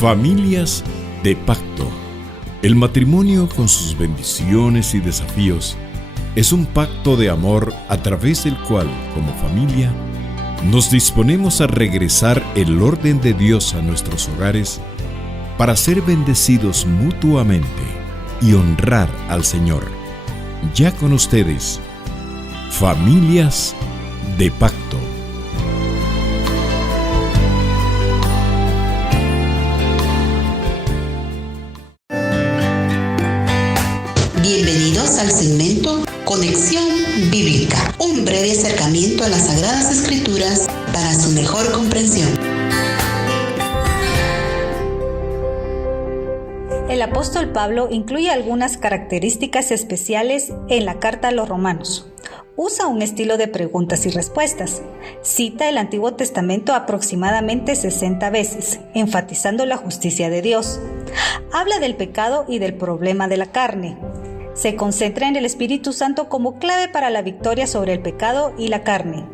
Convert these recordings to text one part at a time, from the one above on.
Familias de pacto. El matrimonio, con sus bendiciones y desafíos, es un pacto de amor a través del cual, como familia, nos disponemos a regresar el orden de Dios a nuestros hogares para ser bendecidos mutuamente y honrar al Señor. Ya con ustedes, Familias de Pacto. Bienvenidos al segmento Conexión Bíblica, un breve acercamiento a las Sagradas Escrituras para su mejor comprensión. El apóstol Pablo incluye algunas características especiales en la carta a los romanos. Usa un estilo de preguntas y respuestas. Cita el Antiguo Testamento aproximadamente 60 veces, enfatizando la justicia de Dios. Habla del pecado y del problema de la carne. Se concentra en el Espíritu Santo como clave para la victoria sobre el pecado y la carne.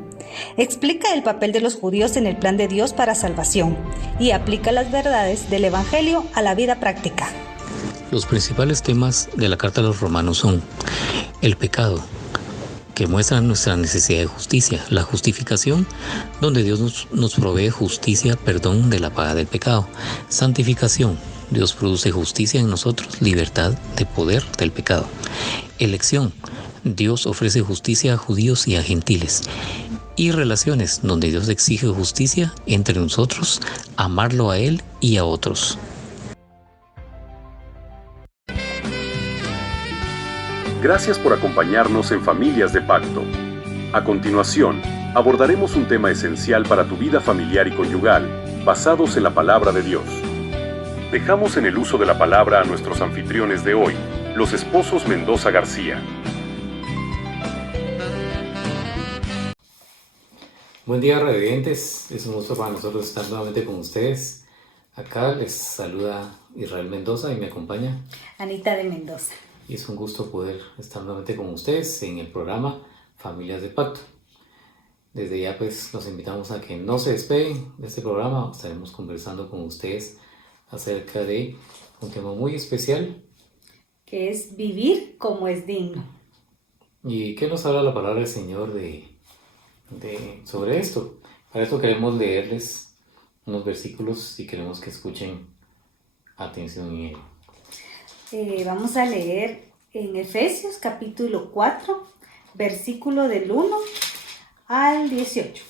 Explica el papel de los judíos en el plan de Dios para salvación y aplica las verdades del Evangelio a la vida práctica. Los principales temas de la carta a los romanos son el pecado, que muestra nuestra necesidad de justicia, la justificación, donde Dios nos provee justicia, perdón de la paga del pecado, santificación, Dios produce justicia en nosotros, libertad de poder del pecado, elección, Dios ofrece justicia a judíos y a gentiles, y relaciones, donde Dios exige justicia entre nosotros, amarlo a Él y a otros. Gracias por acompañarnos en Familias de Pacto. A continuación, abordaremos un tema esencial para tu vida familiar y conyugal, basados en la palabra de Dios. Dejamos en el uso de la palabra a nuestros anfitriones de hoy, los esposos Mendoza García. Buen día, radiantes. Es un gusto para nosotros estar nuevamente con ustedes. Acá les saluda Israel Mendoza y me acompaña Anita de Mendoza. Y es un gusto poder estar nuevamente con ustedes en el programa Familias de Pacto. Desde ya pues los invitamos a que no se despeguen de este programa. Estaremos conversando con ustedes acerca de un tema muy especial, Que es vivir como es digno. ¿Y qué nos habla la palabra del Señor sobre esto? Para esto queremos leerles unos versículos y queremos que escuchen atención en ello. Vamos a leer en Efesios capítulo 4, versículo del 1 al 18.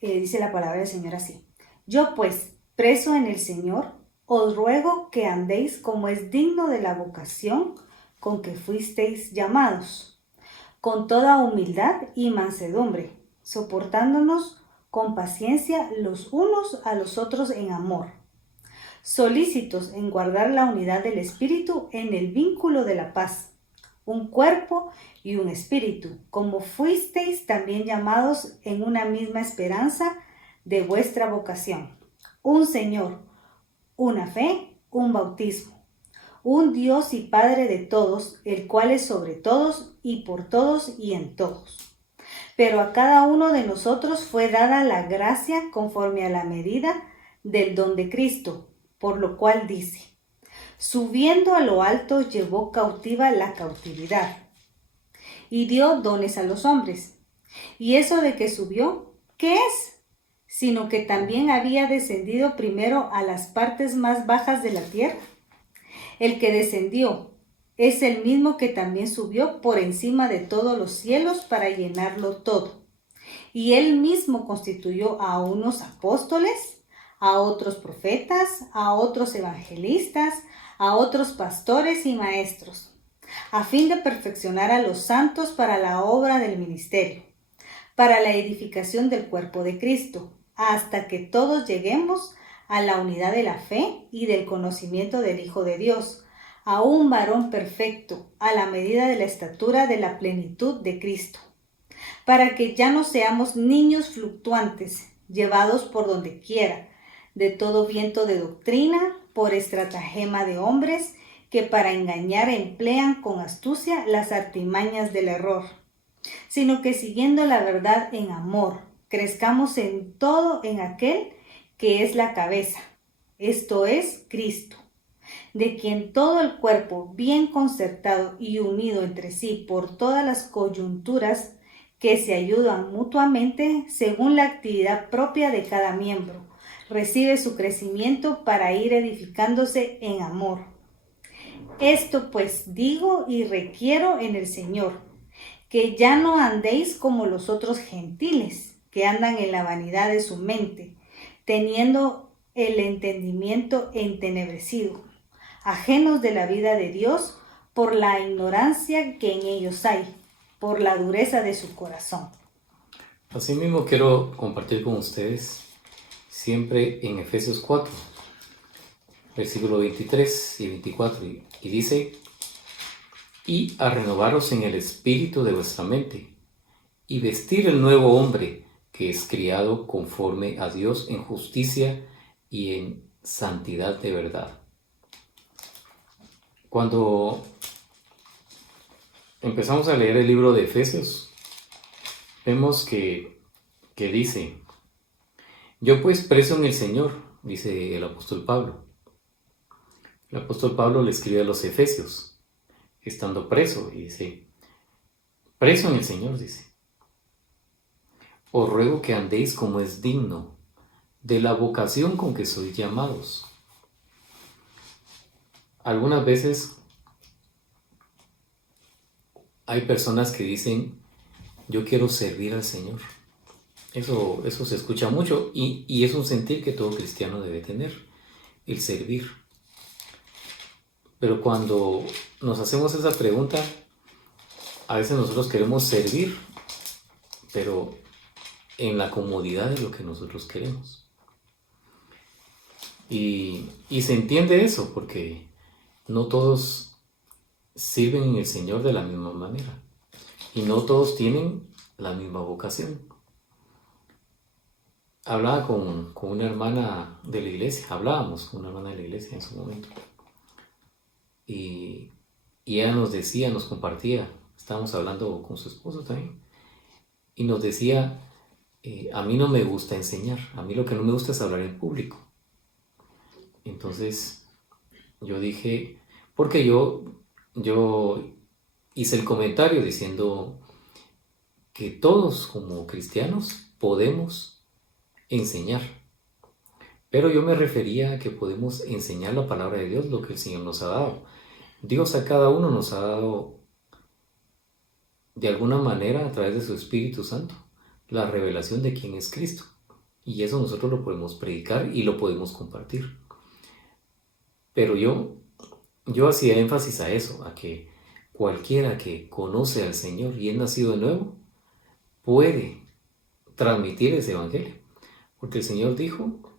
Dice la palabra del Señor así: Yo pues, preso en el Señor, os ruego que andéis como es digno de la vocación con que fuisteis llamados, con toda humildad y mansedumbre, soportándonos con paciencia los unos a los otros en amor, solícitos en guardar la unidad del Espíritu en el vínculo de la paz, un cuerpo y un espíritu, como fuisteis también llamados en una misma esperanza de vuestra vocación, un Señor, una fe, un bautismo, un Dios y Padre de todos, el cual es sobre todos y por todos y en todos. Pero a cada uno de nosotros fue dada la gracia conforme a la medida del don de Cristo, por lo cual dice: subiendo a lo alto llevó cautiva la cautividad y dio dones a los hombres. ¿Y eso de que subió, qué es? Sino que también había descendido primero a las partes más bajas de la tierra. El que descendió es el mismo que también subió por encima de todos los cielos para llenarlo todo. Y él mismo constituyó a unos apóstoles, a otros profetas, a otros evangelistas, a otros pastores y maestros, a fin de perfeccionar a los santos para la obra del ministerio, para la edificación del cuerpo de Cristo, hasta que todos lleguemos a la unidad de la fe y del conocimiento del Hijo de Dios, a un varón perfecto, a la medida de la estatura de la plenitud de Cristo, para que ya no seamos niños fluctuantes, llevados por donde quiera, de todo viento de doctrina, por estratagema de hombres que para engañar emplean con astucia las artimañas del error, sino que siguiendo la verdad en amor, crezcamos en todo en aquel que es la cabeza, esto es Cristo, de quien todo el cuerpo, bien concertado y unido entre sí por todas las coyunturas que se ayudan mutuamente según la actividad propia de cada miembro, recibe su crecimiento para ir edificándose en amor. Esto pues digo y requiero en el Señor, que ya no andéis como los otros gentiles, que andan en la vanidad de su mente, teniendo el entendimiento entenebrecido, ajenos de la vida de Dios por la ignorancia que en ellos hay, por la dureza de su corazón. Asimismo quiero compartir con ustedes siempre en Efesios 4, versículos 23 y 24, y dice: y a renovaros en el espíritu de vuestra mente, y vestir el nuevo hombre, que es criado conforme a Dios en justicia y en santidad de verdad. Cuando empezamos a leer el libro de Efesios, vemos que dice: yo pues preso en el Señor, dice el apóstol Pablo. El apóstol Pablo le escribe a los Efesios, estando preso, y dice: preso en el Señor, dice, os ruego que andéis como es digno de la vocación con que sois llamados. Algunas veces hay personas que dicen: yo quiero servir al Señor. Eso se escucha mucho y es un sentir que todo cristiano debe tener, el servir. Pero cuando nos hacemos esa pregunta, a veces nosotros queremos servir, pero en la comodidad de lo que nosotros queremos. Y se entiende eso, porque no todos sirven en el Señor de la misma manera. Y no todos tienen la misma vocación. Hablaba con una hermana de la iglesia, hablábamos con una hermana de la iglesia en su momento. Y ella nos decía, nos compartía, estábamos hablando con su esposo también, y nos decía: a mí no me gusta enseñar, a mí lo que no me gusta es hablar en público. Entonces yo dije, porque yo hice el comentario diciendo que todos como cristianos podemos enseñar, pero yo me refería a que podemos enseñar la palabra de Dios, lo que el Señor nos ha dado. Dios a cada uno nos ha dado de alguna manera, a través de su Espíritu Santo, la revelación de quién es Cristo, y eso nosotros lo podemos predicar y lo podemos compartir. Pero yo hacía énfasis a eso, a que cualquiera que conoce al Señor y es nacido de nuevo puede transmitir ese evangelio, porque el Señor dijo: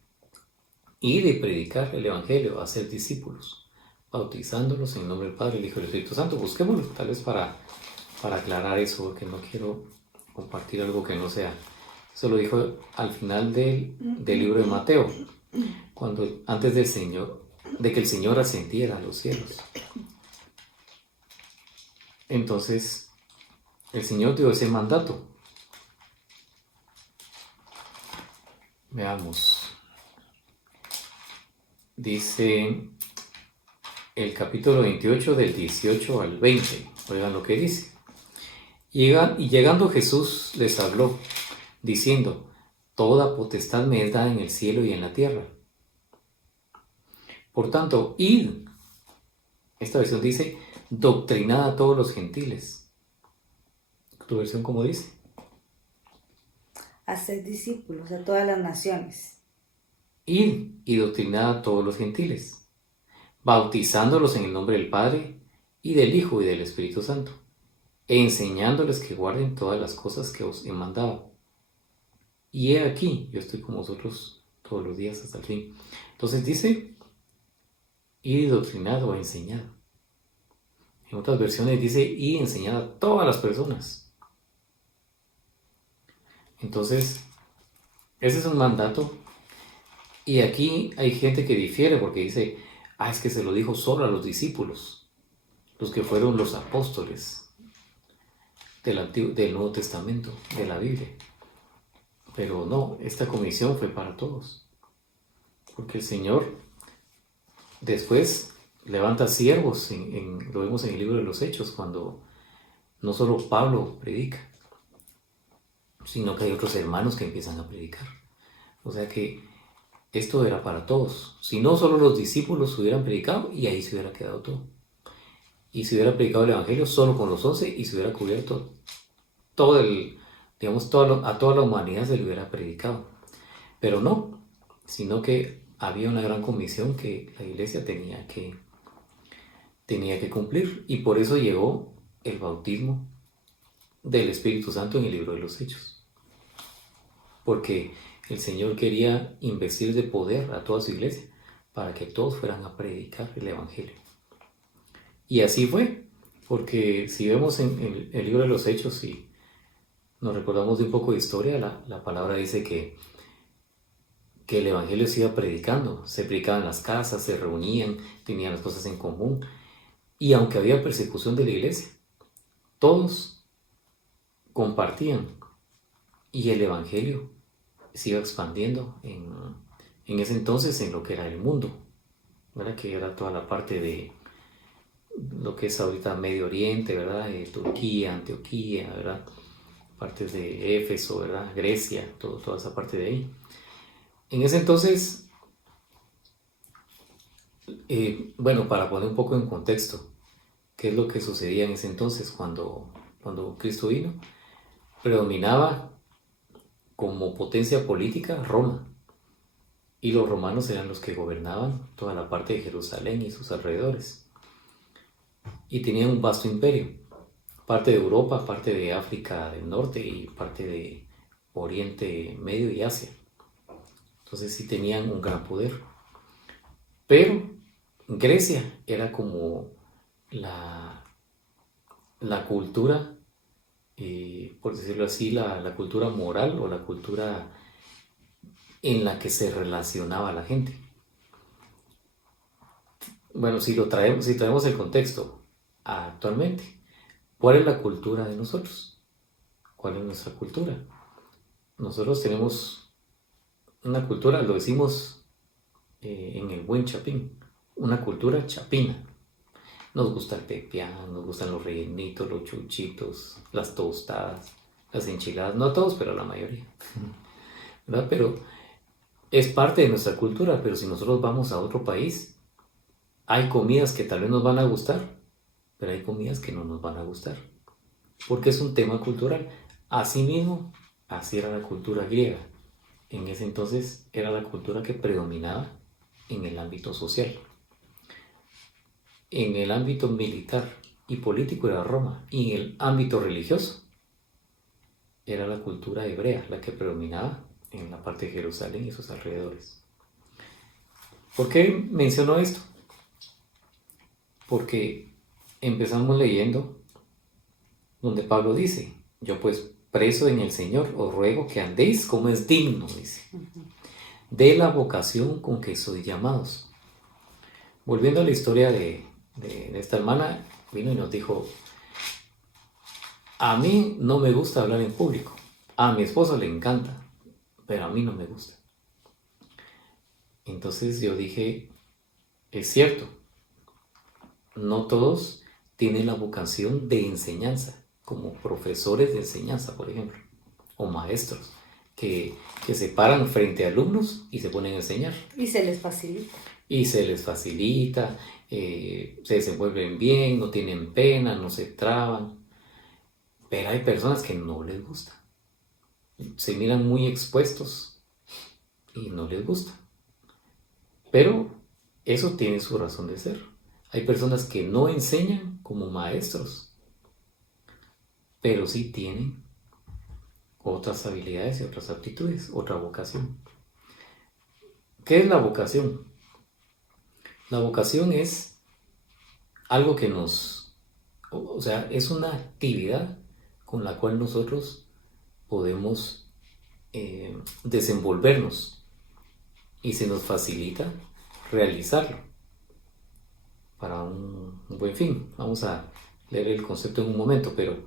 ir y predicar el evangelio, hacer discípulos, bautizándolos en el nombre del Padre, el Hijo y el Espíritu Santo. Busquémoslo, tal vez para aclarar eso, porque no quiero compartir algo que no sea. Eso lo dijo al final del libro de Mateo, antes de que el Señor ascendiera a los cielos. Entonces, el Señor dio ese mandato. Veamos. Dice el capítulo 28 del 18 al 20. Oigan lo que dice. Y llegando Jesús les habló, diciendo: toda potestad me es dada en el cielo y en la tierra. Por tanto, id. Esta versión dice: doctrinad a todos los gentiles. ¿Tu versión cómo dice? Hacer discípulos a todas las naciones. Id y doctrinad a todos los gentiles, bautizándolos en el nombre del Padre, y del Hijo, y del Espíritu Santo, e enseñándoles que guarden todas las cosas que os he mandado. Y he aquí, yo estoy con vosotros todos los días hasta el fin. Entonces dice: id y doctrinad o enseñad. En otras versiones dice: id y enseñad a todas las personas. Entonces, ese es un mandato. Y aquí hay gente que difiere porque dice: es que se lo dijo solo a los discípulos, los que fueron los apóstoles del Nuevo Testamento, de la Biblia. Pero no, esta comisión fue para todos. porque el Señor después levanta siervos, lo vemos en el libro de los Hechos, cuando no solo Pablo predica, sino que hay otros hermanos que empiezan a predicar. O sea que esto era para todos. Si no, solo los discípulos hubieran predicado y ahí se hubiera quedado todo. Y se hubiera predicado el Evangelio solo con los 11 y se hubiera cubierto todo a toda la humanidad se le hubiera predicado. Pero no, sino que había una gran comisión que la iglesia tenía que cumplir, y por eso llegó el bautismo del Espíritu Santo en el libro de los Hechos. Porque el Señor quería investir de poder a toda su iglesia para que todos fueran a predicar el Evangelio. Y así fue, porque si vemos en el libro de los Hechos y nos recordamos de un poco de historia, la palabra dice que el Evangelio se iba predicando, se predicaba en las casas, se reunían, tenían las cosas en común, y aunque había persecución de la iglesia, todos compartían, y el Evangelio se iba expandiendo en ese entonces en lo que era el mundo, ¿verdad? Que era toda la parte de lo que es ahorita Medio Oriente, ¿verdad? Turquía, Antioquía, ¿verdad? Partes de Éfeso, ¿verdad? Grecia, toda esa parte de ahí. En ese entonces, bueno, para poner un poco en contexto, ¿qué es lo que sucedía en ese entonces cuando Cristo vino? Predominaba como potencia política Roma, y los romanos eran los que gobernaban toda la parte de Jerusalén y sus alrededores, y tenían un vasto imperio, parte de Europa, parte de África del Norte y parte de Oriente Medio y Asia. Entonces sí tenían un gran poder. Pero Grecia era como la cultura, por decirlo así, la cultura moral o la cultura en la que se relacionaba la gente. Bueno, si traemos el contexto actualmente, ¿cuál es la cultura de nosotros? ¿Cuál es nuestra cultura? Nosotros tenemos una cultura, lo decimos en el buen chapín, una cultura chapina. Nos gusta el pepián, nos gustan los rellenitos, los chuchitos, las tostadas, las enchiladas, no a todos, pero a la mayoría, ¿verdad? Pero es parte de nuestra cultura. Pero si nosotros vamos a otro país, hay comidas que tal vez nos van a gustar, pero hay comidas que no nos van a gustar, porque es un tema cultural. Asimismo, así era la cultura griega. En ese entonces era la cultura que predominaba en el ámbito social. En el ámbito militar y político era Roma, y en el ámbito religioso era la cultura hebrea la que predominaba en la parte de Jerusalén y sus alrededores. ¿Por qué menciono esto? Porque empezamos leyendo donde Pablo dice: yo pues, preso en el Señor, os ruego que andéis como es digno, dice, de la vocación con que sois llamados. Volviendo a la historia de esta hermana, vino y nos dijo: a mí no me gusta hablar en público, a mi esposo le encanta, pero a mí no me gusta. Entonces yo dije, es cierto, no todos tienen la vocación de enseñanza, como profesores de enseñanza, por ejemplo, o maestros, que se paran frente a alumnos y se ponen a enseñar. Y se les facilita. Se desenvuelven bien, no tienen pena, no se traban. Pero hay personas que no les gusta. Se miran muy expuestos y no les gusta. Pero eso tiene su razón de ser. Hay personas que no enseñan como maestros, pero sí tienen otras habilidades y otras aptitudes, otra vocación. ¿Qué es la vocación? La vocación es algo que es una actividad con la cual nosotros podemos desenvolvernos y se nos facilita realizarlo para un buen fin. Vamos a leer el concepto en un momento, pero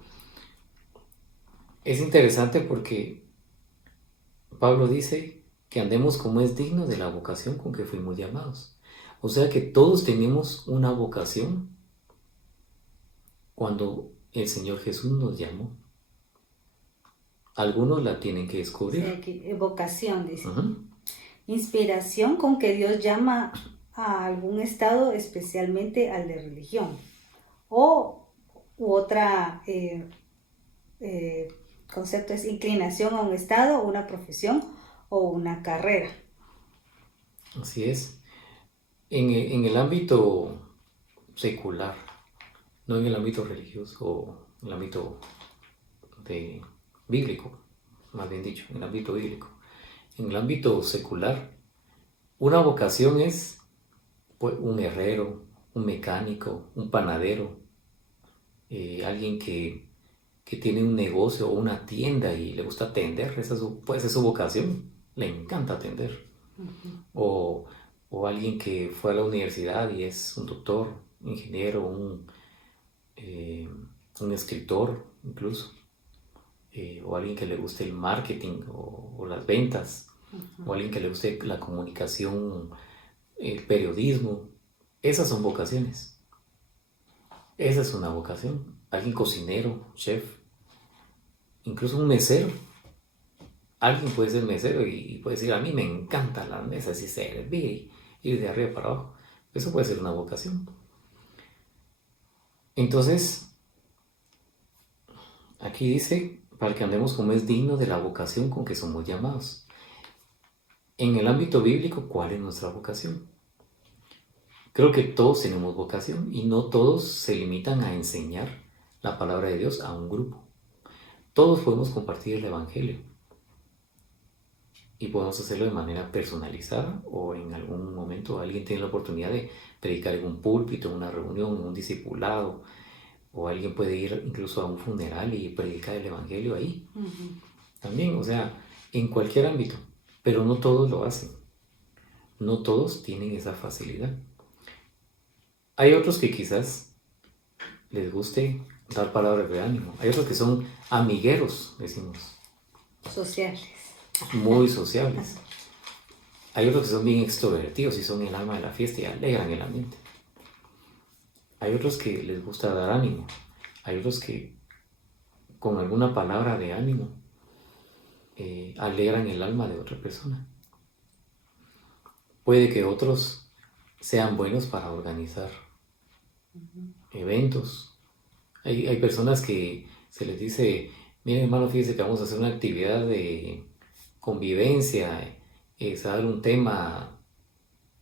es interesante porque Pablo dice que andemos como es digno de la vocación con que fuimos llamados. O sea que todos tenemos una vocación cuando el Señor Jesús nos llamó. Algunos la tienen que descubrir. Sí, aquí, vocación, dice. Ujú. Inspiración con que Dios llama a algún estado, especialmente al de religión. U otra concepto es inclinación a un estado, una profesión o una carrera. Así es. En el ámbito secular, no en el ámbito religioso o en el ámbito bíblico, más bien dicho, en el ámbito bíblico. En el ámbito secular, una vocación es pues, un herrero, un mecánico, un panadero, alguien que tiene un negocio o una tienda y le gusta atender, esa es su vocación, le encanta atender. Uh-huh. O alguien que fue a la universidad y es un doctor, ingeniero, un escritor incluso, o alguien que le guste el marketing o las ventas, uh-huh. O alguien que le guste la comunicación, el periodismo. Esas son vocaciones. Esa es una vocación. Alguien cocinero, chef, incluso un mesero. Alguien puede ser mesero y puede decir, a mí me encantan las mesas y servir y ir de arriba para abajo. Eso puede ser una vocación. Entonces, aquí dice, para que andemos como es digno de la vocación con que somos llamados. En el ámbito bíblico, ¿cuál es nuestra vocación? Creo que todos tenemos vocación y no todos se limitan a enseñar la palabra de Dios a un grupo. Todos podemos compartir el Evangelio y podemos hacerlo de manera personalizada o en algún momento alguien tiene la oportunidad de predicar en un púlpito, en una reunión, en un discipulado, o alguien puede ir incluso a un funeral y predicar el Evangelio ahí. Uh-huh. También, o sea, en cualquier ámbito, pero no todos lo hacen. No todos tienen esa facilidad. Hay otros que quizás les guste dar palabras de ánimo. Hay otros que son amigueros, decimos. Sociales. Muy sociables. Hay otros que son bien extrovertidos y son el alma de la fiesta y alegran el ambiente. Hay otros que les gusta dar ánimo. Hay otros que con alguna palabra de ánimo alegran el alma de otra persona. Puede que otros sean buenos para organizar eventos. Hay personas que se les dice, miren hermano, fíjense que vamos a hacer una actividad de convivencia, se va a dar un tema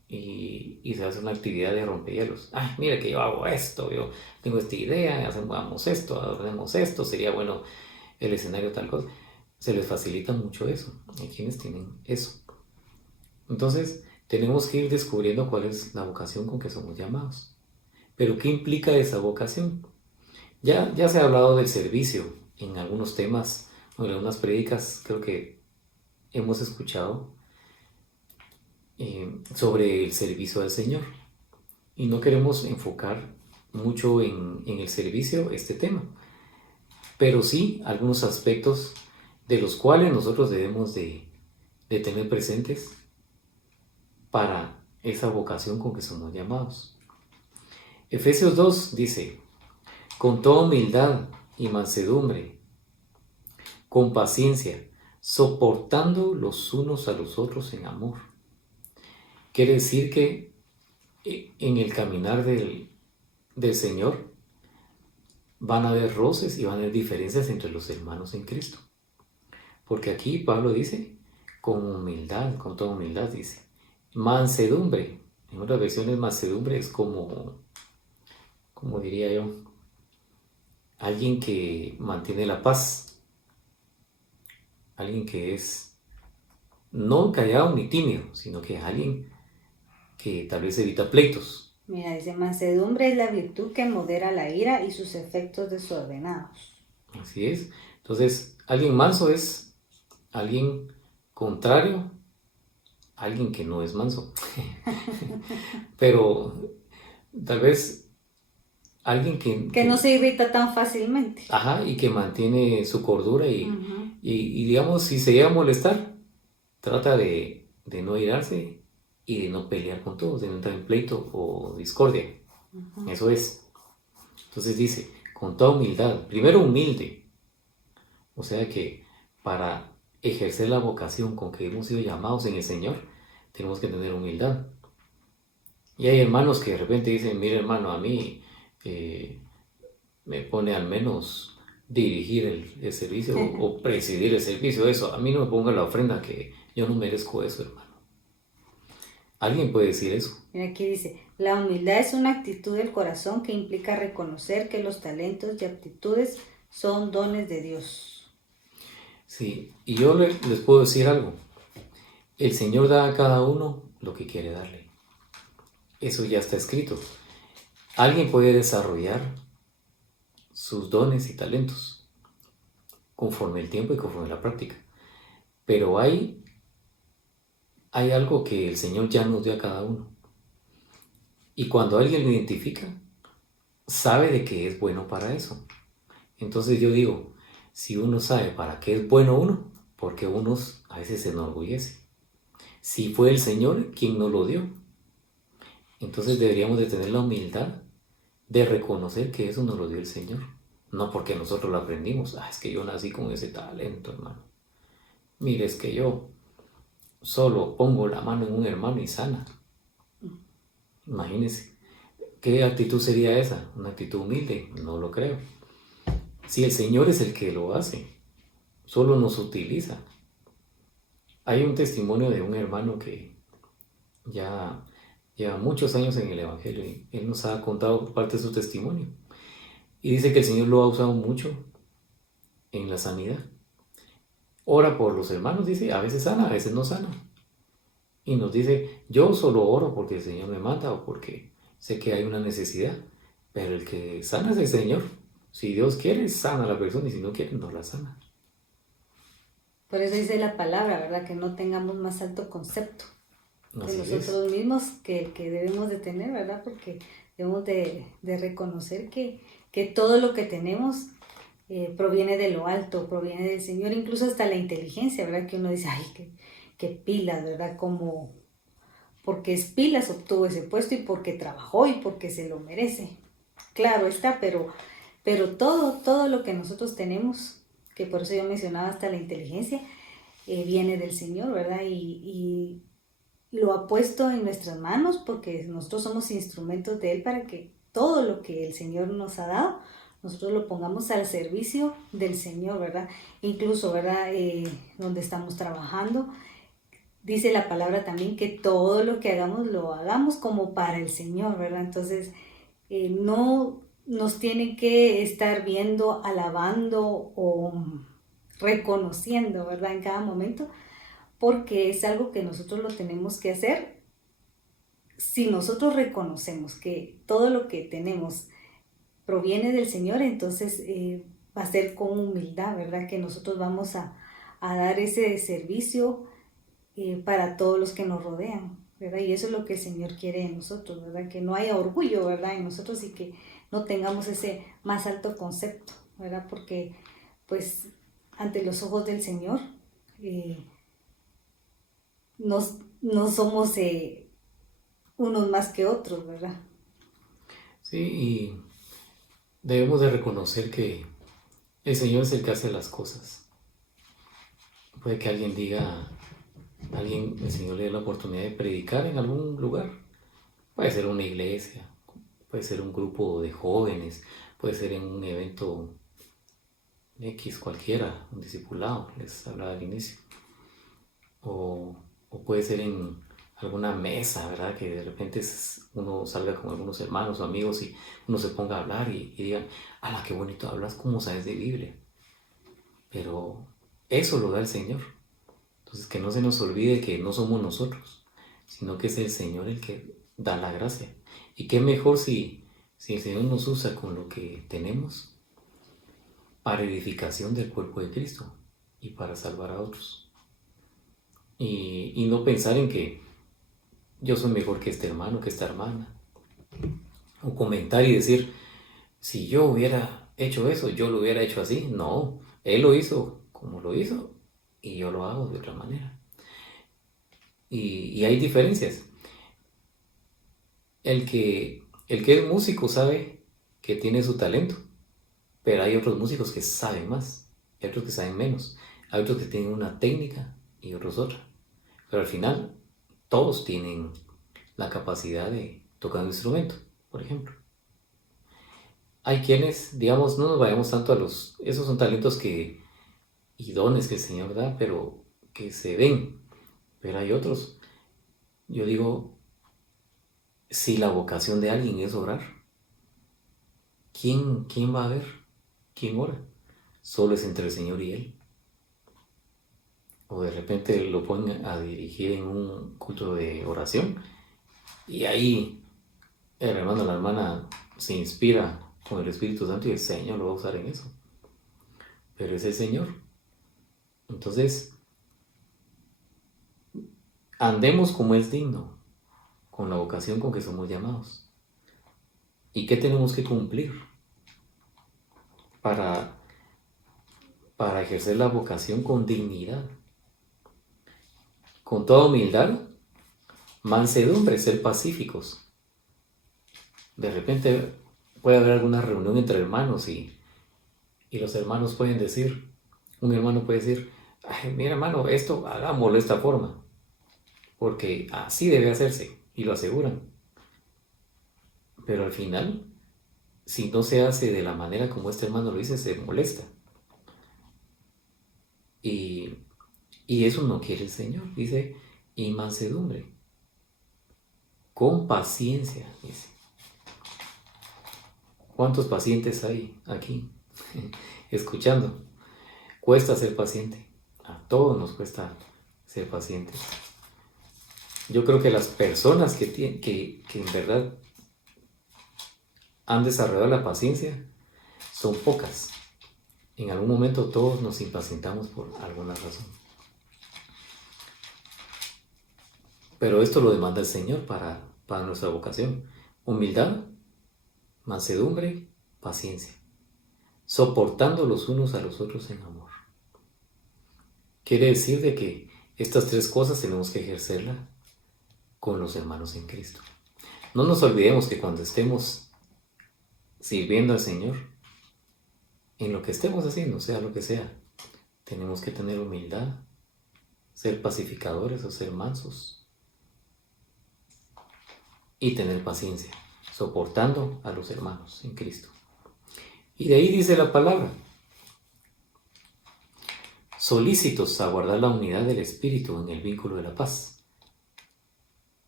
y se hace una actividad de rompehielos. Ay, mira que yo hago esto, yo tengo esta idea, hagamos esto, hacemos esto, sería bueno el escenario tal cosa. Se les facilita mucho eso. Hay quienes tienen eso. Entonces, tenemos que ir descubriendo cuál es la vocación con que somos llamados. Pero, ¿qué implica esa vocación? Ya se ha hablado del servicio en algunos temas, en algunas prédicas, creo que hemos escuchado sobre el servicio al Señor. Y no queremos enfocar mucho en el servicio este tema, pero sí algunos aspectos de los cuales nosotros debemos de tener presentes para esa vocación con que somos llamados. Efesios 2 dice, con toda humildad y mansedumbre, con paciencia, soportando los unos a los otros en amor. Quiere decir que en el caminar del Señor van a haber roces y van a haber diferencias entre los hermanos en Cristo. Porque aquí Pablo dice, con humildad, con toda humildad dice, mansedumbre. En otras versiones mansedumbre es como diría yo, alguien que mantiene la paz, alguien que es no callado ni tímido, sino que alguien que tal vez evita pleitos. Mira, dice, mansedumbre es la virtud que modera la ira y sus efectos desordenados. Así es. Entonces, alguien manso es alguien contrario, alguien que no es manso. Pero tal vez alguien que no se irrita tan fácilmente. Ajá, y que mantiene su cordura y, uh-huh. y digamos, si se llega a molestar, trata de de no irarse y de no pelear con todos, de no entrar en pleito o discordia. Eso es. Entonces dice, con toda humildad, primero humilde, o sea que para ejercer la vocación con que hemos sido llamados en el Señor, tenemos que tener humildad. Y hay hermanos que de repente dicen, mire hermano, a mí me pone al menos dirigir el servicio o presidir el servicio, eso, a mí no me ponga la ofrenda, que yo no merezco eso, hermano. ¿Alguien puede decir eso? Mira, aquí dice, la humildad es una actitud del corazón que implica reconocer que los talentos y aptitudes son dones de Dios. Sí, y yo les puedo decir algo. El Señor da a cada uno lo que quiere darle. Eso ya está escrito. Alguien puede desarrollar sus dones y talentos conforme el tiempo y conforme la práctica. Pero hay algo que el Señor ya nos dio a cada uno. Y cuando alguien lo identifica, sabe de que es bueno para eso. Entonces yo digo, si uno sabe para qué es bueno uno, porque unos a veces se enorgullece. Si fue el Señor quien nos lo dio, entonces deberíamos de tener la humildad de reconocer que eso nos lo dio el Señor. No porque nosotros lo aprendimos. Es que yo nací con ese talento, hermano. Mire, es que yo solo pongo la mano en un hermano y sana. Imagínense. ¿Qué actitud sería esa? ¿Una actitud humilde? No lo creo. Si el Señor es el que lo hace, solo nos utiliza. Hay un testimonio de un hermano que ya lleva muchos años en el Evangelio y él nos ha contado parte de su testimonio. Y dice que el Señor lo ha usado mucho en la sanidad. Ora por los hermanos, dice, a veces sana, a veces no sana. Y nos dice, yo solo oro porque el Señor me manda o porque sé que hay una necesidad. Pero el que sana es el Señor. Si Dios quiere, sana a la persona y si no quiere, no la sana. Por eso dice la palabra, ¿verdad? Que no tengamos más alto concepto de nosotros mismos que el que debemos de tener, ¿verdad? Porque debemos de reconocer que todo lo que tenemos proviene de lo alto, proviene del Señor, incluso hasta la inteligencia, ¿verdad? Que uno dice, ay, qué pilas, ¿verdad? Como porque es pilas obtuvo ese puesto y porque trabajó y porque se lo merece. Claro está, pero todo lo que nosotros tenemos, que por eso yo mencionaba hasta la inteligencia, viene del Señor, ¿verdad? Y lo ha puesto en nuestras manos porque nosotros somos instrumentos de Él para que todo lo que el Señor nos ha dado, nosotros lo pongamos al servicio del Señor, ¿verdad? Incluso, ¿verdad? Donde estamos trabajando, dice la palabra también que todo lo que hagamos, lo hagamos como para el Señor, ¿verdad? Entonces, no nos tiene que estar viendo, alabando o reconociendo, ¿verdad? En cada momento, porque es algo que nosotros lo tenemos que hacer. Si nosotros reconocemos que todo lo que tenemos proviene del Señor, entonces va a ser con humildad, ¿verdad? Que nosotros vamos a dar ese servicio para todos los que nos rodean, ¿verdad? Y eso es lo que el Señor quiere de nosotros, ¿verdad? Que no haya orgullo, ¿verdad? En nosotros y que no tengamos ese más alto concepto, ¿verdad? Porque, pues, ante los ojos del Señor, no somos unos más que otros, ¿verdad? Sí, y debemos de reconocer que el Señor es el que hace las cosas. Puede que alguien diga, el Señor le dé la oportunidad de predicar en algún lugar. Puede ser una iglesia, puede ser un grupo de jóvenes, puede ser en un evento X cualquiera, un discipulado, les hablaba al inicio. O puede ser en alguna mesa, ¿verdad? Que de repente uno salga con algunos hermanos o amigos y uno se ponga a hablar y digan, ¡ala, qué bonito hablas! ¿Cómo sabes de Biblia? Pero eso lo da el Señor. Entonces que no se nos olvide que no somos nosotros, sino que es el Señor el que da la gracia. Y qué mejor si el Señor nos usa con lo que tenemos para edificación del cuerpo de Cristo y para salvar a otros. Y no pensar en que yo soy mejor que este hermano, que esta hermana. O comentar y decir, si yo hubiera hecho eso, yo lo hubiera hecho así. No, él lo hizo como lo hizo y yo lo hago de otra manera. y hay diferencias. El que es músico sabe que tiene su talento, pero hay otros músicos que saben más, hay otros que saben menos, hay otros que tienen una técnica y otros otra. Pero al final, todos tienen la capacidad de tocar un instrumento, por ejemplo. Hay quienes, digamos, no nos vayamos tanto a esos son talentos y dones que el Señor da, pero que se ven. Pero hay otros. Yo digo, si la vocación de alguien es orar, ¿quién va a ver? ¿Quién ora? Solo es entre el Señor y Él. O de repente lo ponen a dirigir en un culto de oración y ahí el hermano o la hermana se inspira con el Espíritu Santo y el Señor lo va a usar en eso. Pero es el Señor. Entonces, andemos como es digno, con la vocación con que somos llamados. ¿Y qué tenemos que cumplir para ejercer la vocación con dignidad? Con toda humildad, mansedumbre, ser pacíficos. De repente puede haber alguna reunión entre hermanos y los hermanos pueden decir, un hermano puede decir, ay, mira hermano, esto hagámoslo de esta forma, porque así debe hacerse, y lo aseguran. Pero al final, si no se hace de la manera como este hermano lo dice, se molesta. Y eso no quiere el Señor, dice, y mansedumbre, con paciencia, dice. ¿Cuántos pacientes hay aquí escuchando? Cuesta ser paciente, a todos nos cuesta ser pacientes. Yo creo que las personas que en verdad han desarrollado la paciencia son pocas. En algún momento todos nos impacientamos por alguna razón. Pero esto lo demanda el Señor para nuestra vocación. Humildad, mansedumbre, paciencia. Soportando los unos a los otros en amor. Quiere decir de que estas tres cosas tenemos que ejercerlas con los hermanos en Cristo. No nos olvidemos que cuando estemos sirviendo al Señor, en lo que estemos haciendo, sea lo que sea, tenemos que tener humildad, ser pacificadores o ser mansos y tener paciencia, soportando a los hermanos en Cristo. Y de ahí dice la palabra, solícitos a guardar la unidad del Espíritu en el vínculo de la paz.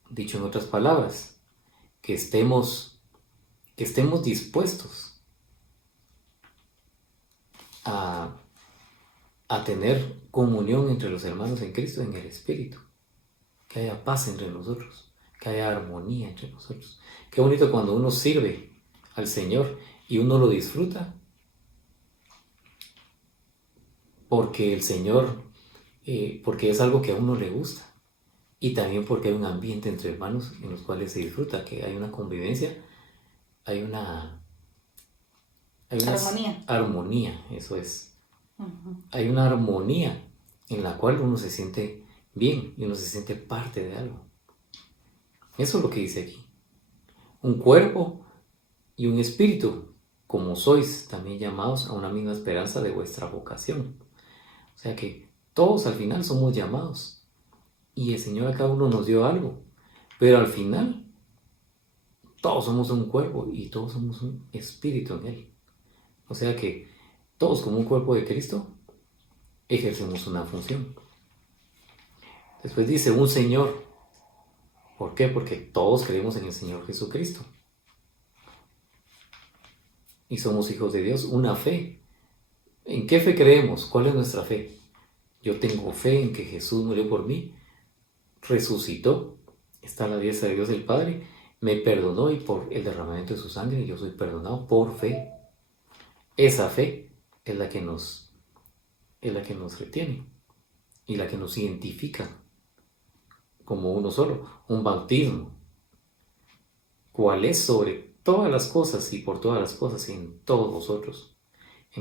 Dicho en otras palabras, que estemos dispuestos a tener comunión entre los hermanos en Cristo en el Espíritu, que haya paz entre nosotros, que haya armonía entre nosotros. Qué bonito cuando uno sirve al Señor y uno lo disfruta, porque el Señor, porque es algo que a uno le gusta, y también porque hay un ambiente entre hermanos en los cuales se disfruta, que hay una convivencia, hay una armonía, eso es. Uh-huh. Hay una armonía en la cual uno se siente bien y uno se siente parte de algo. Eso es lo que dice aquí. Un cuerpo y un espíritu, como sois también llamados a una misma esperanza de vuestra vocación. O sea que todos al final somos llamados y el Señor a cada uno nos dio algo, pero al final todos somos un cuerpo y todos somos un espíritu en Él. O sea que todos como un cuerpo de Cristo ejercemos una función. Después dice un Señor. ¿Por qué? Porque todos creemos en el Señor Jesucristo. Y somos hijos de Dios. Una fe. ¿En qué fe creemos? ¿Cuál es nuestra fe? Yo tengo fe en que Jesús murió por mí, resucitó, está a la diestra de Dios el Padre, me perdonó y por el derramamiento de su sangre yo soy perdonado por fe. Esa fe es la que nos retiene y la que nos identifica como uno solo, un bautismo. ¿Cuál es sobre todas las cosas y por todas las cosas y en todos vosotros?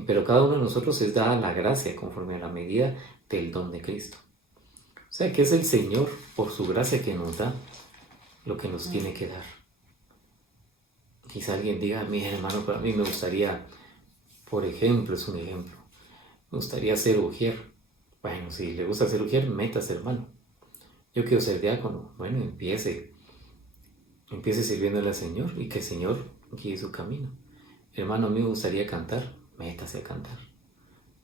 Pero cada uno de nosotros es dada la gracia conforme a la medida del don de Cristo. O sea, que es el Señor, por su gracia, que nos da lo que nos tiene que dar. Quizá alguien diga, mi hermano, para mí me gustaría, por ejemplo, es un ejemplo, me gustaría ser ujier. Bueno, si le gusta ser ujier, métase, hermano. Yo quiero ser diácono. Bueno, empiece sirviéndole al Señor y que el Señor guíe su camino. Hermano, a mí me gustaría cantar, métase a cantar.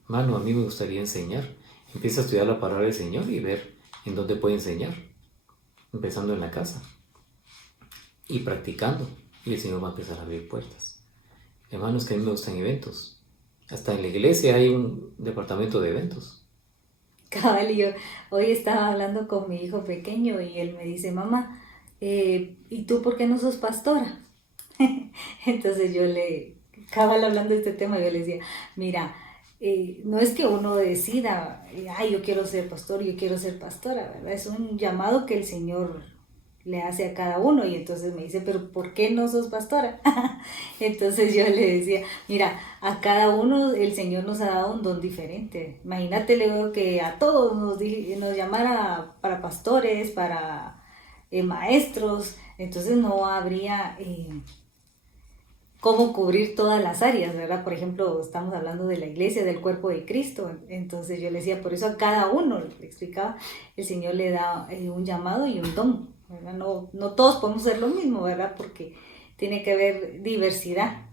Hermano, a mí me gustaría enseñar. Empieza a estudiar la palabra del Señor y ver en dónde puede enseñar. Empezando en la casa y practicando. Y el Señor va a empezar a abrir puertas. Hermanos, que a mí me gustan eventos. Hasta en la iglesia hay un departamento de eventos. Cabal, yo hoy estaba hablando con mi hijo pequeño y él me dice, mamá, ¿y tú por qué no sos pastora? Entonces cabal hablando de este tema, yo le decía, mira, no es que uno decida, yo quiero ser pastor, yo quiero ser pastora, ¿verdad? Es un llamado que el Señor le hace a cada uno. Y entonces me dice, pero ¿por qué no sos pastora? Entonces yo le decía, mira, a cada uno el Señor nos ha dado un don diferente. Imagínate, le digo, que a todos nos llamara para pastores, para maestros, entonces no habría cómo cubrir todas las áreas, ¿verdad? Por ejemplo, estamos hablando de la iglesia, del cuerpo de Cristo. Entonces yo le decía, por eso a cada uno, le explicaba, el Señor le da un llamado y un don, ¿verdad? No todos podemos ser lo mismo, ¿verdad? Porque tiene que haber diversidad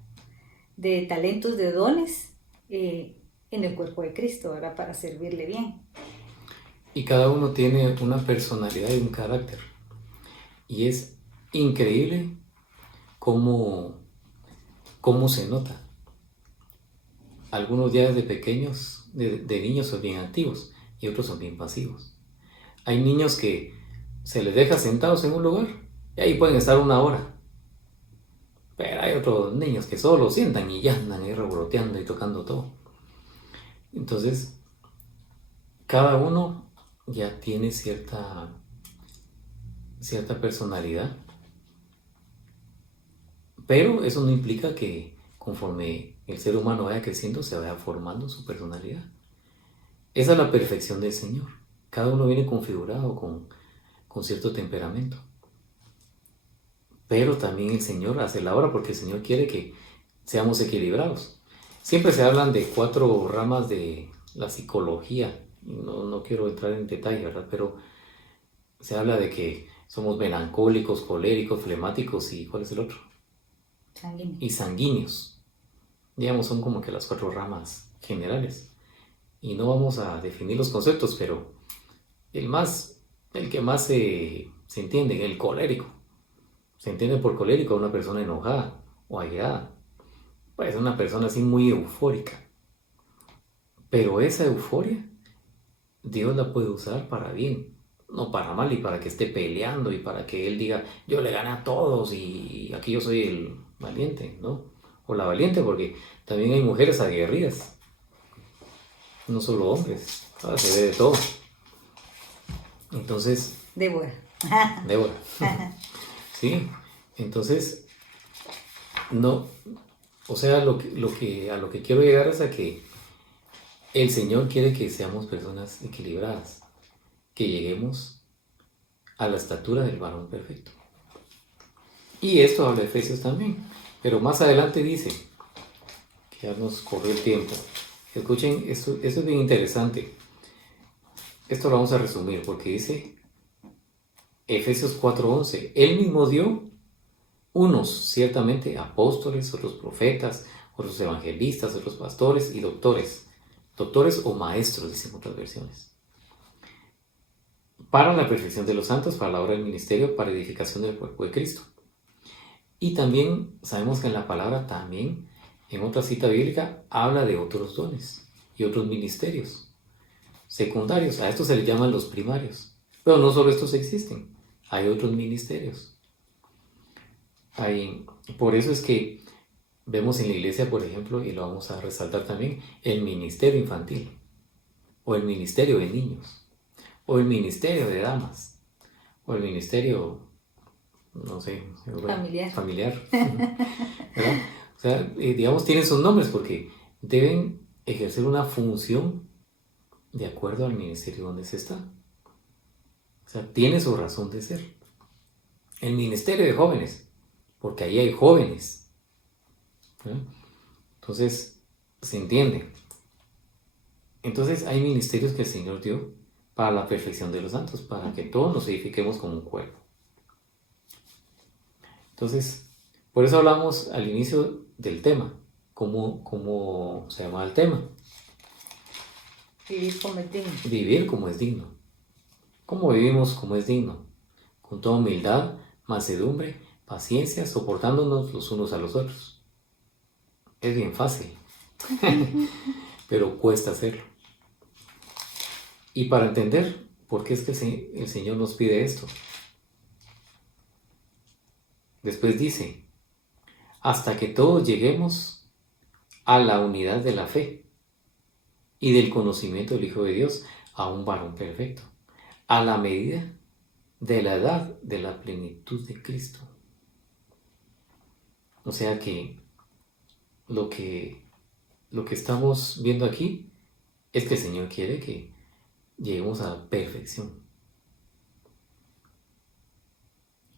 de talentos, de dones en el cuerpo de Cristo, ¿verdad? Para servirle bien. Y cada uno tiene una personalidad y un carácter. Y es increíble cómo se nota. Algunos ya desde pequeños, de niños, son bien activos y otros son bien pasivos. Hay niños que se les deja sentados en un lugar y ahí pueden estar 1 hora. Pero hay otros niños que solo sientan y ya andan ahí revoloteando y tocando todo. Entonces, cada uno ya tiene cierta personalidad. Pero eso no implica que conforme el ser humano vaya creciendo se vaya formando su personalidad. Esa es la perfección del Señor. Cada uno viene configurado con cierto temperamento. Pero también el Señor hace la obra porque el Señor quiere que seamos equilibrados. Siempre se hablan de 4 ramas de la psicología. No quiero entrar en detalle, ¿verdad? Pero se habla de que somos melancólicos, coléricos, flemáticos y ¿cuál es el otro? Sanguíneo. Y sanguíneos. Digamos, son como que las 4 ramas generales. Y no vamos a definir los conceptos, pero el que más se entiende, el colérico. Se entiende por colérico a una persona enojada o airada. Pues una persona así muy eufórica. Pero esa euforia, Dios la puede usar para bien, no para mal, y para que esté peleando y para que Él diga, yo le gané a todos y aquí yo soy el valiente, ¿no? O la valiente, porque también hay mujeres aguerridas, no solo hombres, se ve de todo. Entonces, Débora. Sí, entonces, no, o sea, a lo que quiero llegar es a que el Señor quiere que seamos personas equilibradas, que lleguemos a la estatura del varón perfecto. Y esto habla de Efesios también, pero más adelante dice, que ya nos corrió el tiempo. Escuchen, esto es bien interesante. Esto lo vamos a resumir porque dice Efesios 4:11, Él mismo dio unos ciertamente apóstoles, otros profetas, otros evangelistas, otros pastores y doctores o maestros, dicen otras versiones, para la perfección de los santos, para la obra del ministerio, para edificación del cuerpo de Cristo. Y también sabemos que en la palabra también, en otra cita bíblica, habla de otros dones y otros ministerios secundarios. A estos se les llaman los primarios. Pero no solo estos existen, hay otros ministerios. Por eso es que vemos en la iglesia, por ejemplo, y lo vamos a resaltar también, el ministerio infantil, o el ministerio de niños, o el ministerio de damas, o el ministerio, no sé, familiar. ¿Verdad? O sea, digamos, tienen sus nombres porque deben ejercer una función de acuerdo al ministerio donde se está. sea, tiene su razón de ser. El ministerio de jóvenes, porque ahí hay jóvenes. Entonces, se entiende. Entonces, hay ministerios que el Señor dio para la perfección de los santos, para que todos nos edifiquemos como un cuerpo. Entonces, por eso hablamos al inicio del tema. ¿Cómo se llama el tema? Vivir como es digno. Vivir como es digno. ¿Cómo vivimos como es digno? Con toda humildad, mansedumbre, paciencia, soportándonos los unos a los otros. Es bien fácil, pero cuesta hacerlo. Y para entender por qué es que el Señor nos pide esto, después dice, hasta que todos lleguemos a la unidad de la fe y del conocimiento del Hijo de Dios, a un varón perfecto, a la medida de la edad de la plenitud de Cristo. O sea que lo que estamos viendo aquí es que el Señor quiere que lleguemos a la perfección.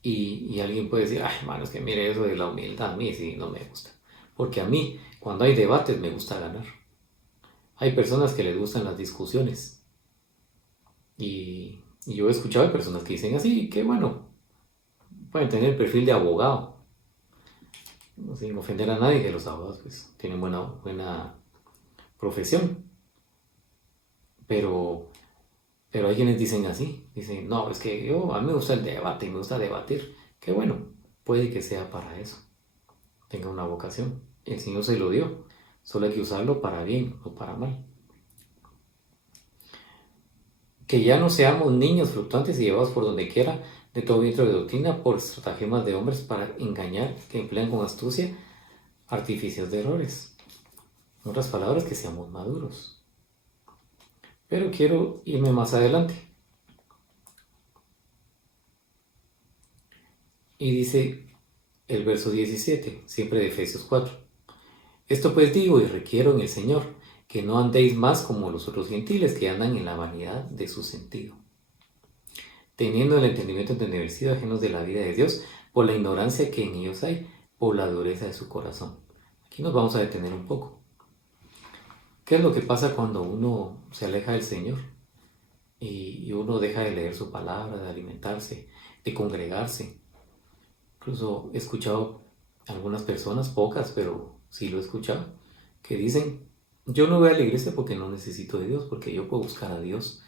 Y alguien puede decir, ay, hermano, es que mire eso de la humildad, a mí sí no me gusta. Porque a mí, cuando hay debates, me gusta ganar. Hay personas que les gustan las discusiones. Y yo he escuchado de personas que dicen así, que bueno, pueden tener el perfil de abogado. No sin ofender a nadie, que los abogados pues tienen buena profesión. Pero hay quienes dicen así, dicen, no, es que a mí me gusta el debate y me gusta debatir. Que bueno, puede que sea para eso, tenga una vocación. El Señor se lo dio, solo hay que usarlo para bien o para mal. Que ya no seamos niños fluctuantes y llevados por donde quiera de todo viento de doctrina por estratagemas de hombres para engañar, que emplean con astucia artificios de errores. En otras palabras, que seamos maduros. Pero quiero irme más adelante. Y dice el verso 17, siempre de Efesios 4. Esto pues digo y requiero en el Señor, que no andéis más como los otros gentiles que andan en la vanidad de su sentido, teniendo el entendimiento entenebrecido, ajenos de la vida de Dios, por la ignorancia que en ellos hay, por la dureza de su corazón. Aquí nos vamos a detener un poco. ¿Qué es lo que pasa cuando uno se aleja del Señor? Y uno deja de leer su palabra, de alimentarse, de congregarse. Incluso he escuchado algunas personas, pocas, pero sí lo he escuchado, que dicen, yo no voy a la iglesia porque no necesito de Dios, porque yo puedo buscar a Dios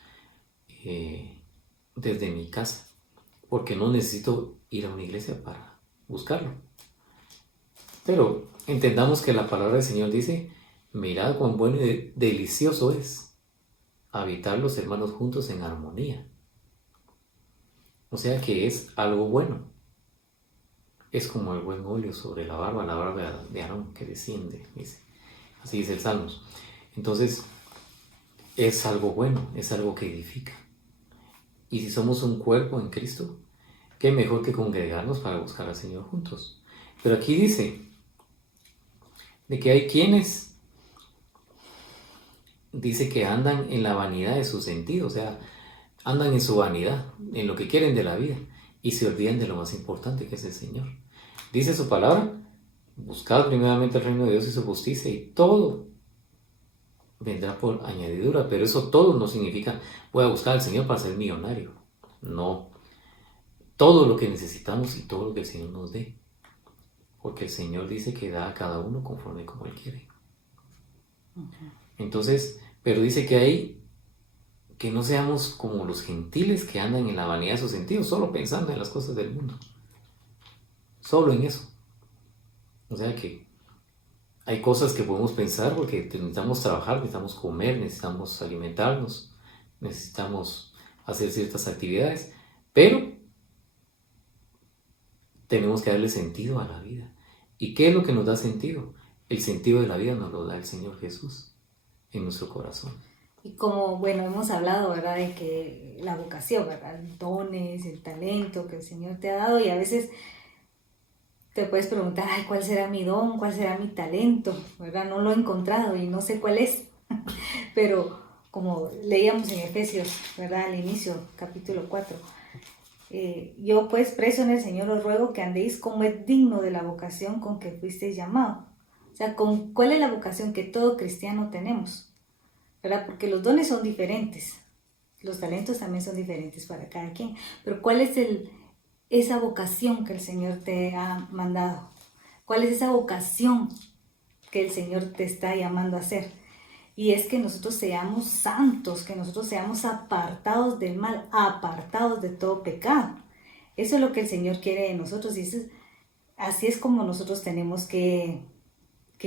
desde mi casa, porque no necesito ir a una iglesia para buscarlo. Pero entendamos que la palabra del Señor dice, mirad cuán bueno y delicioso es habitar los hermanos juntos en armonía. O sea que es algo bueno. Es como el buen óleo sobre la barba de Aarón que desciende, dice. Así dice el Salmos. Entonces, es algo bueno, es algo que edifica. Y si somos un cuerpo en Cristo, qué mejor que congregarnos para buscar al Señor juntos. Pero aquí dice de que hay quienes dice que andan en la vanidad de su sentido, o sea, andan en su vanidad, en lo que quieren de la vida, y se olvidan de lo más importante que es el Señor. Dice su palabra, buscad primeramente el reino de Dios y su justicia, y todo vendrá por añadidura. Pero eso todo no significa voy a buscar al Señor para ser millonario. No, todo lo que necesitamos y todo lo que el Señor nos dé, porque el Señor dice que da a cada uno conforme como Él quiere. Entonces, pero dice que no seamos como los gentiles que andan en la vanidad de sus sentidos, solo pensando en las cosas del mundo, solo en eso. O sea que hay cosas que podemos pensar porque necesitamos trabajar, necesitamos comer, necesitamos alimentarnos, necesitamos hacer ciertas actividades, pero tenemos que darle sentido a la vida. ¿Y qué es lo que nos da sentido? El sentido de la vida nos lo da el Señor Jesús en nuestro corazón. Y como, bueno, hemos hablado, ¿verdad?, de que la vocación, ¿verdad?, los dones, el talento que el Señor te ha dado, y a veces te puedes preguntar, ay, ¿cuál será mi don? ¿Cuál será mi talento? ¿Verdad? No lo he encontrado y no sé cuál es. Pero como leíamos en Efesios, ¿verdad? Al inicio, capítulo 4. Yo pues, preso en el Señor, os ruego que andéis como es digno de la vocación con que fuisteis llamados. O sea, ¿cuál es la vocación que todo cristiano tenemos? ¿Verdad? Porque los dones son diferentes. Los talentos también son diferentes para cada quien. Pero ¿cuál es esa vocación que el Señor te ha mandado? ¿Cuál es esa vocación que el Señor te está llamando a hacer? Y es que nosotros seamos santos, que nosotros seamos apartados del mal, apartados de todo pecado. Eso es lo que el Señor quiere de nosotros, y así es como nosotros tenemos que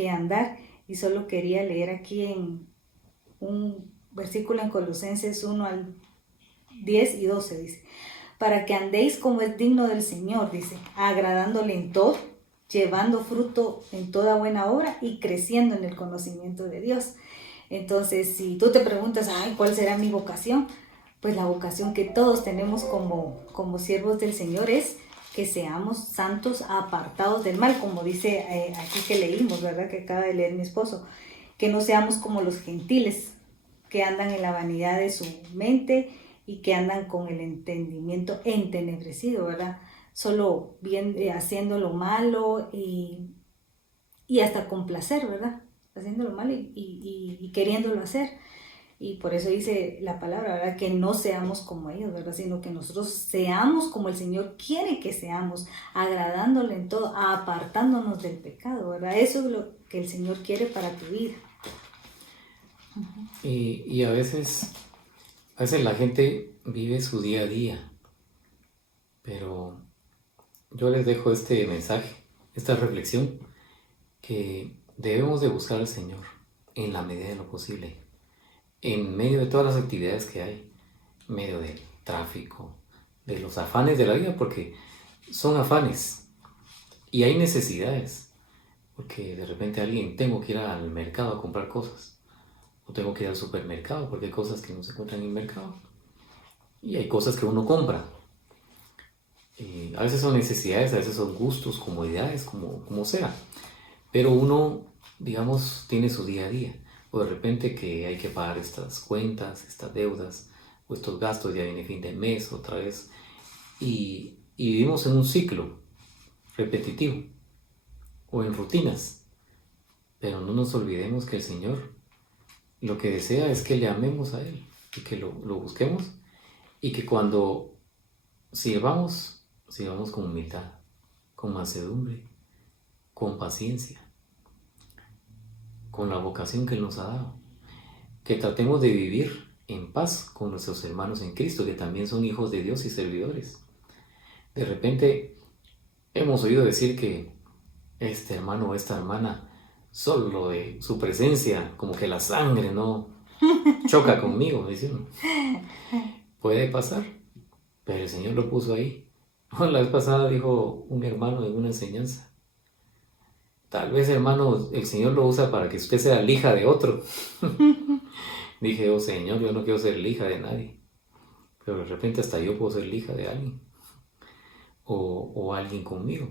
andar. Y solo quería leer aquí en un versículo en Colosenses 1 al 10 y 12, dice: para que andéis como es digno del Señor, dice, agradándole en todo, llevando fruto en toda buena obra y creciendo en el conocimiento de Dios. Entonces, si tú te preguntas, ¿cuál será mi vocación? Pues la vocación que todos tenemos como siervos del Señor es que seamos santos, apartados del mal, como dice aquí que leímos, ¿verdad? Que acaba de leer mi esposo, que no seamos como los gentiles, que andan en la vanidad de su mente y que andan con el entendimiento entenebrecido, ¿verdad? Solo haciendo lo malo y hasta con placer, ¿verdad? Haciendo lo malo y queriéndolo hacer. Y por eso dice la palabra, ¿verdad? Que no seamos como ellos, ¿verdad? Sino que nosotros seamos como el Señor quiere que seamos, agradándole en todo, apartándonos del pecado, ¿verdad? Eso es lo que el Señor quiere para tu vida. Y a veces la gente vive su día a día, pero yo les dejo este mensaje, esta reflexión, que debemos de buscar al Señor en la medida de lo posible, en medio de todas las actividades que hay, en medio del tráfico, de los afanes de la vida, porque son afanes y hay necesidades, porque de repente tengo que ir al mercado a comprar cosas, o tengo que ir al supermercado porque hay cosas que no se encuentran en el mercado y hay cosas que uno compra. A veces son necesidades, a veces son gustos, comodidades, como sea, pero uno, digamos, tiene su día a día, o de repente que hay que pagar estas cuentas, estas deudas, o estos gastos, ya viene fin de mes otra vez, y vivimos en un ciclo repetitivo o en rutinas, pero no nos olvidemos que el Señor lo que desea es que le amemos a Él y que lo busquemos, y que cuando sirvamos con humildad, con mansedumbre, con paciencia, con la vocación que Él nos ha dado, que tratemos de vivir en paz con nuestros hermanos en Cristo, que también son hijos de Dios y servidores. De repente hemos oído decir que este hermano o esta hermana, solo de su presencia, como que la sangre no choca conmigo, dicen. Puede pasar, pero el Señor lo puso ahí. La vez pasada dijo un hermano en una enseñanza: tal vez, hermano, el Señor lo usa para que usted sea lija de otro. Dije, oh Señor, yo no quiero ser lija de nadie, pero de repente hasta yo puedo ser lija de alguien, o alguien conmigo.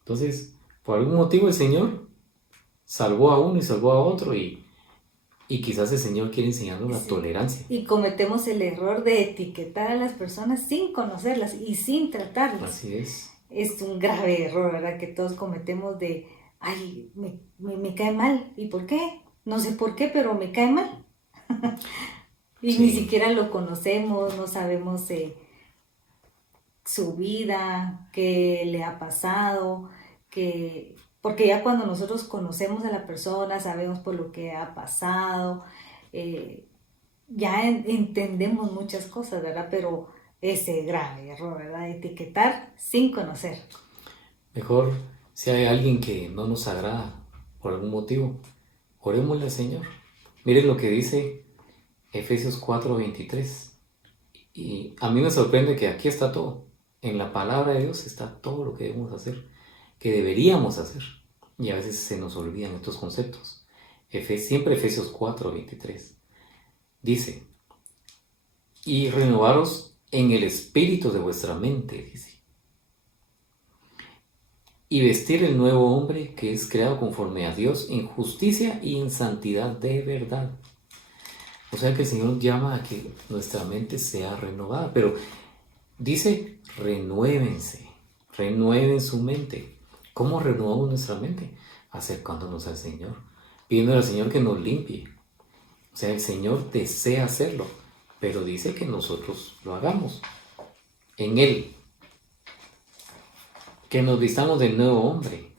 Entonces, por algún motivo el Señor salvó a uno y salvó a otro, y quizás el Señor quiere enseñarnos la tolerancia. Y cometemos el error de etiquetar a las personas sin conocerlas y sin tratarlas. Así es. Es un grave error, ¿verdad? Que todos cometemos de, me cae mal. ¿Y por qué? No sé por qué, pero me cae mal. Y sí, ni siquiera lo conocemos, no sabemos su vida, qué le ha pasado, porque ya cuando nosotros conocemos a la persona, sabemos por lo que ha pasado, ya entendemos muchas cosas, ¿verdad? Pero ese grave error, ¿verdad? Etiquetar sin conocer. Mejor, si hay alguien que no nos agrada por algún motivo, orémosle al Señor. Miren lo que dice Efesios 4:23. Y a mí me sorprende que aquí está todo. En la palabra de Dios está todo lo que debemos hacer, que deberíamos hacer. Y a veces se nos olvidan estos conceptos. Siempre Efesios 4:23. Dice: y renovaros en el espíritu de vuestra mente, dice. Y vestir el nuevo hombre que es creado conforme a Dios en justicia y en santidad de verdad. O sea que el Señor llama a que nuestra mente sea renovada, pero dice, renuévense, renueven su mente. ¿Cómo renovamos nuestra mente? Acercándonos al Señor, pidiendo al Señor que nos limpie. O sea, el Señor desea hacerlo, pero dice que nosotros lo hagamos en Él. Que nos vistamos del nuevo hombre,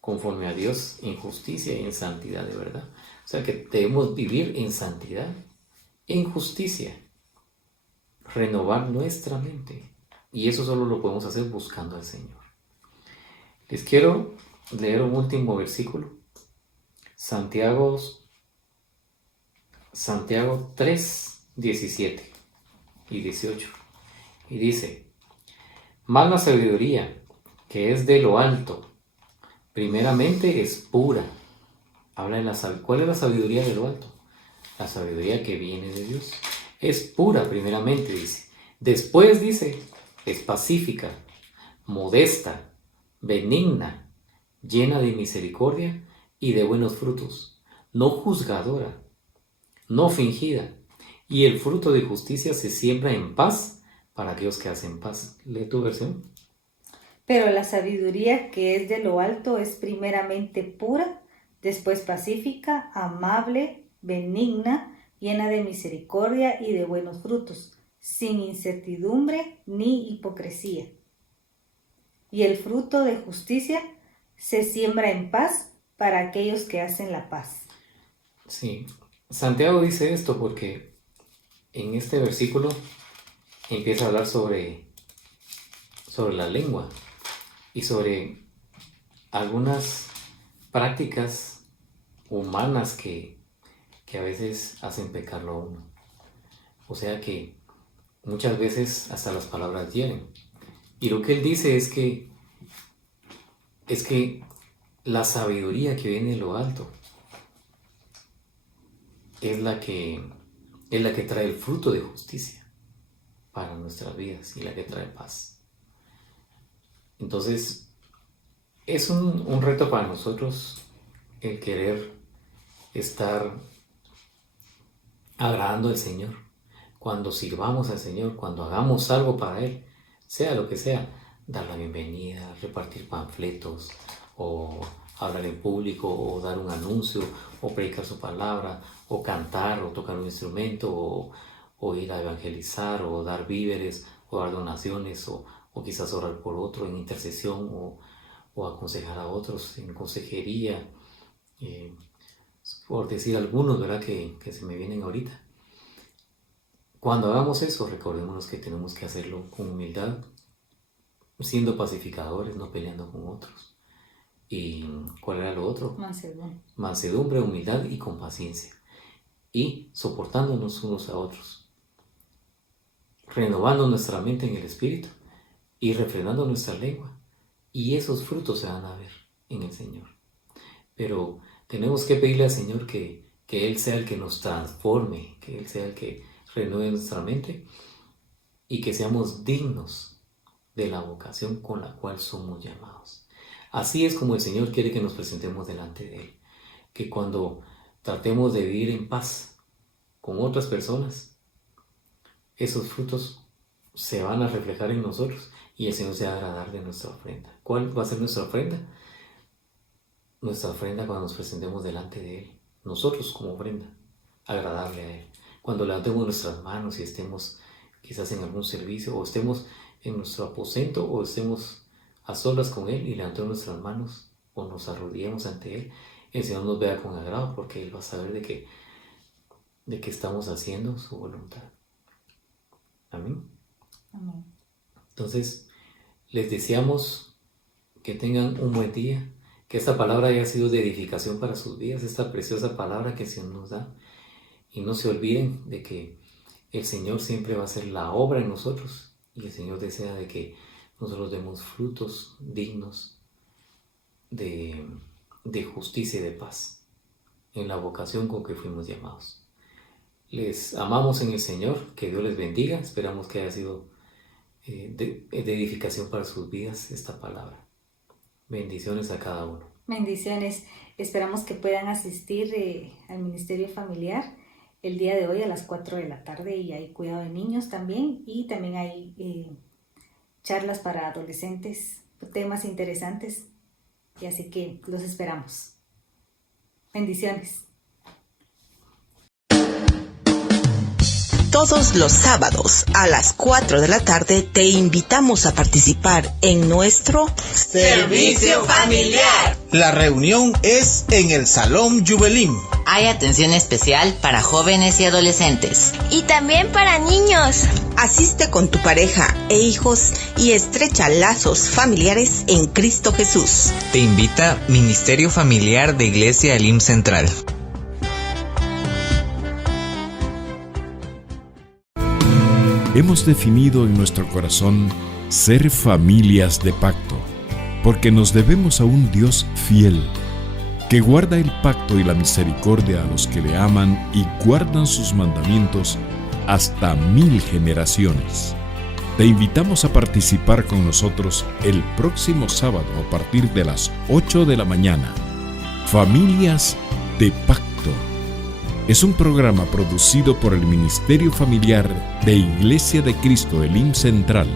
conforme a Dios, en justicia y en santidad de verdad. O sea que debemos vivir en santidad, en justicia, renovar nuestra mente. Y eso solo lo podemos hacer buscando al Señor. Les quiero leer un último versículo. Santiago 3, 17 y 18. Y dice, mas la sabiduría que es de lo alto, primeramente es pura. Habla de ¿cuál es la sabiduría de lo alto? La sabiduría que viene de Dios. Es pura, primeramente, dice. Después dice, es pacífica, modesta, benigna, llena de misericordia y de buenos frutos, no juzgadora, no fingida, y el fruto de justicia se siembra en paz para aquellos que hacen paz. Lee tu versión. Pero la sabiduría que es de lo alto es primeramente pura, después pacífica, amable, benigna, llena de misericordia y de buenos frutos, sin incertidumbre ni hipocresía. Y el fruto de justicia se siembra en paz para aquellos que hacen la paz. Sí, Santiago dice esto porque en este versículo empieza a hablar sobre la lengua y sobre algunas prácticas humanas que a veces hacen pecarlo a uno. O sea que muchas veces hasta las palabras hieren. Y lo que él dice es que la sabiduría que viene de lo alto es la que trae el fruto de justicia para nuestras vidas y la que trae paz. Entonces, es un reto para nosotros el querer estar agradando al Señor. Cuando sirvamos al Señor, cuando hagamos algo para Él, sea lo que sea, dar la bienvenida, repartir panfletos, o hablar en público, o dar un anuncio, o predicar su palabra, o cantar, o tocar un instrumento, o ir a evangelizar, o dar víveres, o dar donaciones, o quizás orar por otro en intercesión, o aconsejar a otros en consejería, por decir algunos, ¿verdad? Que se me vienen ahorita. Cuando hagamos eso, recordémonos que tenemos que hacerlo con humildad, siendo pacificadores, no peleando con otros. ¿Y cuál era lo otro? Mansedumbre, humildad y con paciencia. Y soportándonos unos a otros. Renovando nuestra mente en el Espíritu y refrenando nuestra lengua. Y esos frutos se van a ver en el Señor. Pero tenemos que pedirle al Señor que Él sea el que nos transforme, que Él sea el que renueve nuestra mente y que seamos dignos de la vocación con la cual somos llamados. Así es como el Señor quiere que nos presentemos delante de Él. Que cuando tratemos de vivir en paz con otras personas, esos frutos se van a reflejar en nosotros y el Señor se va a agradar de nuestra ofrenda. ¿Cuál va a ser nuestra ofrenda? Nuestra ofrenda cuando nos presentemos delante de Él. Nosotros como ofrenda, agradable a Él. Cuando levantemos nuestras manos y estemos quizás en algún servicio, o estemos en nuestro aposento, o estemos a solas con Él y levantemos nuestras manos, o nos arrodillemos ante Él, el Señor nos vea con agrado, porque Él va a saber de que estamos haciendo su voluntad. Amén. Amén. Entonces, les deseamos que tengan un buen día, que esta palabra haya sido de edificación para sus vidas, esta preciosa palabra que el Señor nos da. Y no se olviden de que el Señor siempre va a hacer la obra en nosotros. Y el Señor desea de que nosotros demos frutos dignos de justicia y de paz en la vocación con que fuimos llamados. Les amamos en el Señor, que Dios les bendiga. Esperamos que haya sido de edificación para sus vidas esta palabra. Bendiciones a cada uno. Bendiciones. Esperamos que puedan asistir al ministerio familiar el día de hoy a las 4 de la tarde y hay cuidado de niños también y también hay charlas para adolescentes, temas interesantes y así que los esperamos. Bendiciones. Todos los sábados a las 4 de la tarde te invitamos a participar en nuestro Servicio Familiar. La reunión es en el Salón Juvelim. Hay atención especial para jóvenes y adolescentes. Y también para niños. Asiste con tu pareja e hijos y estrecha lazos familiares en Cristo Jesús. Te invita Ministerio Familiar de Iglesia Elim Central. Hemos definido en nuestro corazón ser familias de pacto, porque nos debemos a un Dios fiel, que guarda el pacto y la misericordia a los que le aman y guardan sus mandamientos hasta 1000 generaciones. Te invitamos a participar con nosotros el próximo sábado a partir de las 8 de la mañana. Familias de Pacto. Es un programa producido por el Ministerio Familiar de Iglesia de Cristo Elim Central.